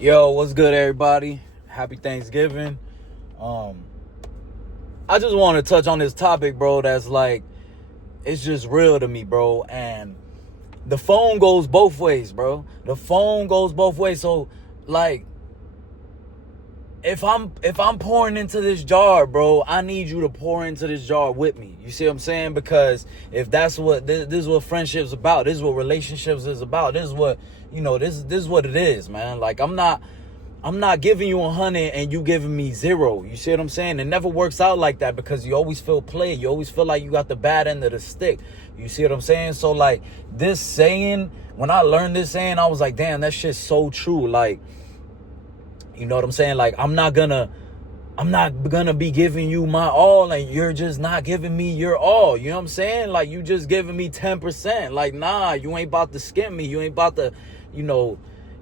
Yo, what's good, everybody? Happy Thanksgiving. Um, I just want to touch on this topic, bro. That's like, it's just real to me, bro. And the phone goes both ways, bro. The phone goes both ways. So, like, if I'm pouring into this jar, bro, I need you to pour into this jar with me. You see what I'm saying? Because if that's what this is what friendship's about. This is what relationships is about. This is what this is what it is, man. Like I'm not giving you 100 and you giving me 0. You see what I'm saying? It never works out like that because you always feel played. You always feel like you got the bad end of the stick. You see what I'm saying? So like this saying, when I learned this saying, I was like, damn, that shit's so true. Like, you know what I'm saying? Like I'm not gonna be giving you my all and you're just not giving me your all. You know what I'm saying? Like you just giving me 10%. Like, nah, you ain't about to skim me. You ain't about to,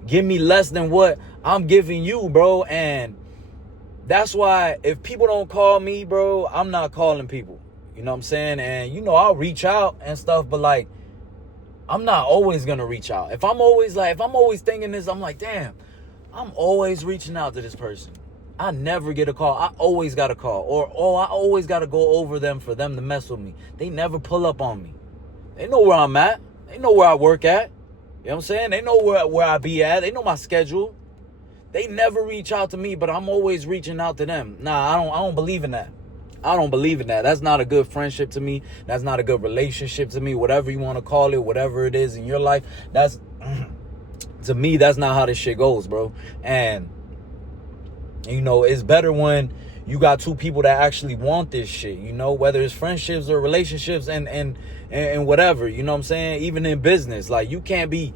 give me less than what I'm giving you, bro. And that's why if people don't call me, bro, I'm not calling people. You know what I'm saying? And, I'll reach out and stuff, but like, I'm not always going to reach out. If I'm always thinking this, I'm like, damn, I'm always reaching out to this person. I never get a call. I always got a call. Or I always got to go over them for them to mess with me. They never pull up on me. They know where I'm at. They know where I work at. You know what I'm saying? They know where I be at. They know my schedule. They never reach out to me, but I'm always reaching out to them. Nah, I don't believe in that. I don't believe in that. That's not a good friendship to me. That's not a good relationship to me. Whatever you want to call it, whatever it is in your life, that's to me, that's not how this shit goes, bro. And it's better when you got two people that actually want this shit, whether it's friendships or relationships and whatever, you know what I'm saying? Even in business, like you can't be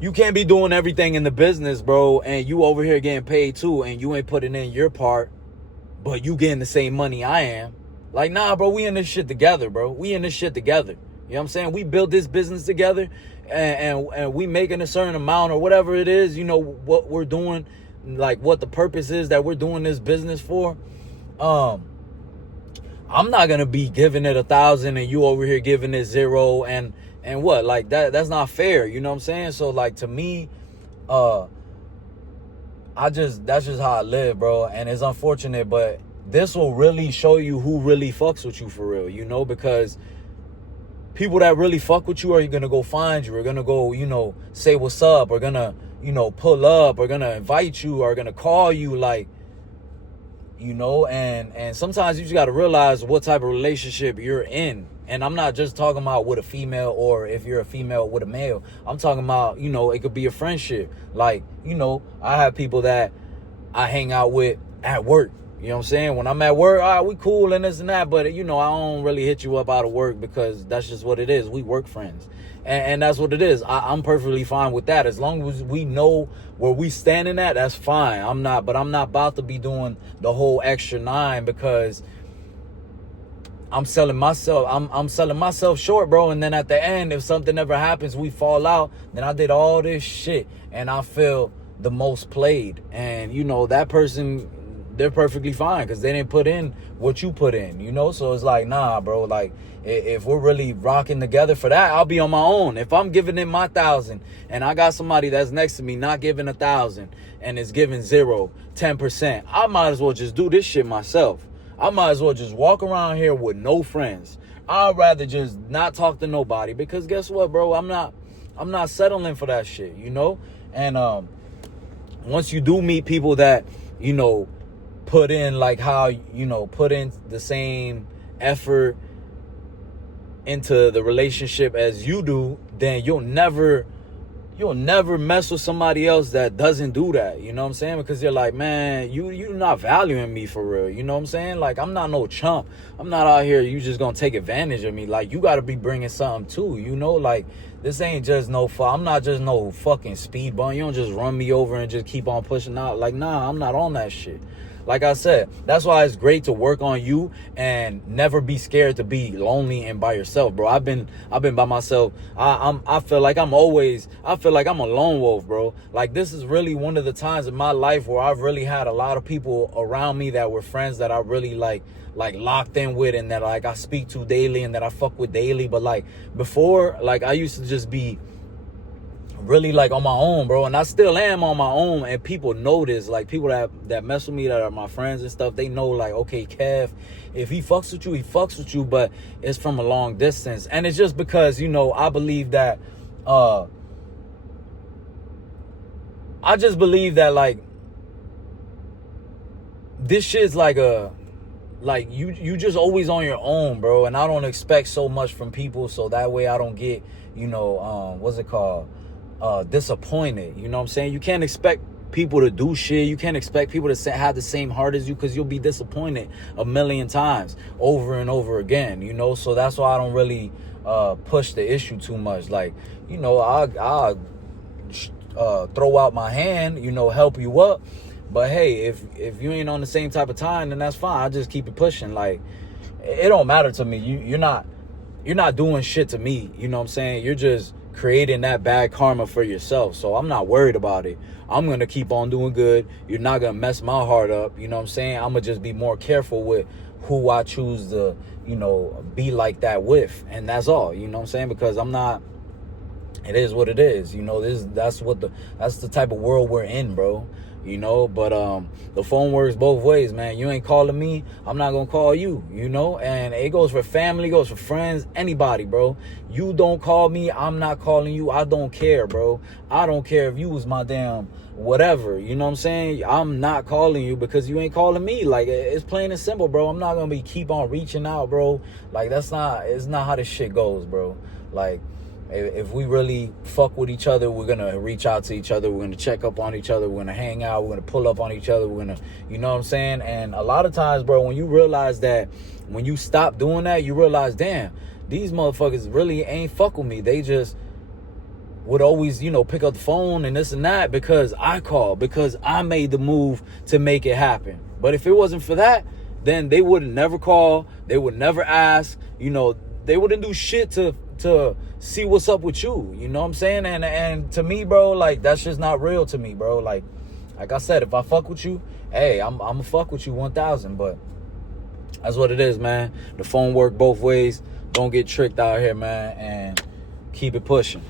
doing everything in the business, bro, and you over here getting paid too, and you ain't putting in your part, but you getting the same money I am. Like, nah, bro, we in this shit together, bro. We in this shit together. You know what I'm saying? We built this business together, and we making a certain amount or whatever it is, what we're doing, like what the purpose is that we're doing this business for. I'm not gonna be giving it 1,000 and you over here giving it 0 and what, like that's not fair, you know what I'm saying? So like to me, that's just how I live, bro. And it's unfortunate, but this will really show you who really fucks with you for real, because people that really fuck with you are gonna go find you, are gonna go, say what's up, or gonna, pull up, or gonna invite you, or gonna call you, like, and sometimes you just gotta realize what type of relationship you're in. And I'm not just talking about with a female or if you're a female with a male. I'm talking about, it could be a friendship. Like, I have people that I hang out with at work. You know what I'm saying? When I'm at work, all right, we cool and this and that. But, I don't really hit you up out of work because that's just what it is. We work friends. And that's what it is. I'm perfectly fine with that. As long as we know where we standing at, that's fine. I'm not about to be doing the whole extra 9 because I'm selling myself. I'm selling myself short, bro. And then at the end, if something ever happens, we fall out, then I did all this shit and I feel the most played. And, that person, they're perfectly fine because they didn't put in what you put in, So it's like, nah, bro, like if we're really rocking together for that, I'll be on my own. If I'm giving in my 1,000 and I got somebody that's next to me not giving 1,000 and is giving 0, 10%, I might as well just do this shit myself. I might as well just walk around here with no friends. I'd rather just not talk to nobody because guess what, bro? I'm not settling for that shit, And once you do meet people that, put in like how, put in the same effort into the relationship as you do, then you'll never mess with somebody else that doesn't do that. You know what I'm saying? Because you're like, man, you're not valuing me for real. You know what I'm saying? Like, I'm not no chump. I'm not out here, you just gonna take advantage of me. Like, you gotta be bringing something too, Like, this ain't just I'm not just no fucking speed bump. You don't just run me over and just keep on pushing out. Like, nah, I'm not on that shit. Like I said, that's why it's great to work on you and never be scared to be lonely and by yourself, bro. I've been by myself. I feel like I'm a lone wolf, bro. Like this is really one of the times in my life where I've really had a lot of people around me that were friends that I really like locked in with and that like I speak to daily and that I fuck with daily. But like before, like I used to just be really like on my own, bro, and I still am on my own, and people notice, like people that mess with me, that are my friends and stuff, they know like, okay, Kev, if he fucks with you, he fucks with you, but it's from a long distance. And it's just because, you know, I believe that I just believe that like this shit's like you just always on your own, bro, and I don't expect so much from people, so that way I don't get, you know, what's it called, disappointed. You know what I'm saying? You can't expect people to do shit. You can't expect people to have the same heart as you, because you'll be disappointed a million times over and over again, you know. So that's why I don't really push the issue too much. Like, you know, I'll throw out my hand, you know, help you up, but hey, if you ain't on the same type of time, then that's fine. I just keep it pushing. Like, it don't matter to me. You're not doing shit to me, you know what I'm saying? You're just creating that bad karma for yourself. So I'm not worried about it. I'm going to keep on doing good. You're not going to mess my heart up, you know what I'm saying? I'm going to just be more careful with who I choose to, you know, be like that with. And that's all, you know what I'm saying? Because it is what it is, you know. That's the type of world we're in, bro. You know, but the phone works both ways, man. You ain't calling me, I'm not gonna call you, you know. And it goes for family, goes for friends, anybody, bro. You don't call me, I'm not calling you. I don't care, bro. I don't care if you was my damn whatever, you know what I'm saying? I'm not calling you because you ain't calling me. Like, it's plain and simple, bro. I'm not gonna keep on reaching out, bro. Like, it's not how this shit goes, bro. Like, if we really fuck with each other, we're gonna reach out to each other, we're gonna check up on each other, we're gonna hang out, we're gonna pull up on each other, we're gonna, you know what I'm saying? And a lot of times, bro, when you realize that, when you stop doing that, you realize, damn, these motherfuckers really ain't fuck with me. They just would always, you know, pick up the phone and this and that because I called, because I made the move to make it happen. But if it wasn't for that, then they would never call, they would never ask, you know, they wouldn't do shit to see what's up with you, you know what I'm saying? And to me, bro, like, that's just not real to me, bro. Like I said, if I fuck with you, hey, I'm gonna fuck with you 1,000. But that's what it is, man. The phone work both ways. Don't get tricked out here, man, and keep it pushing.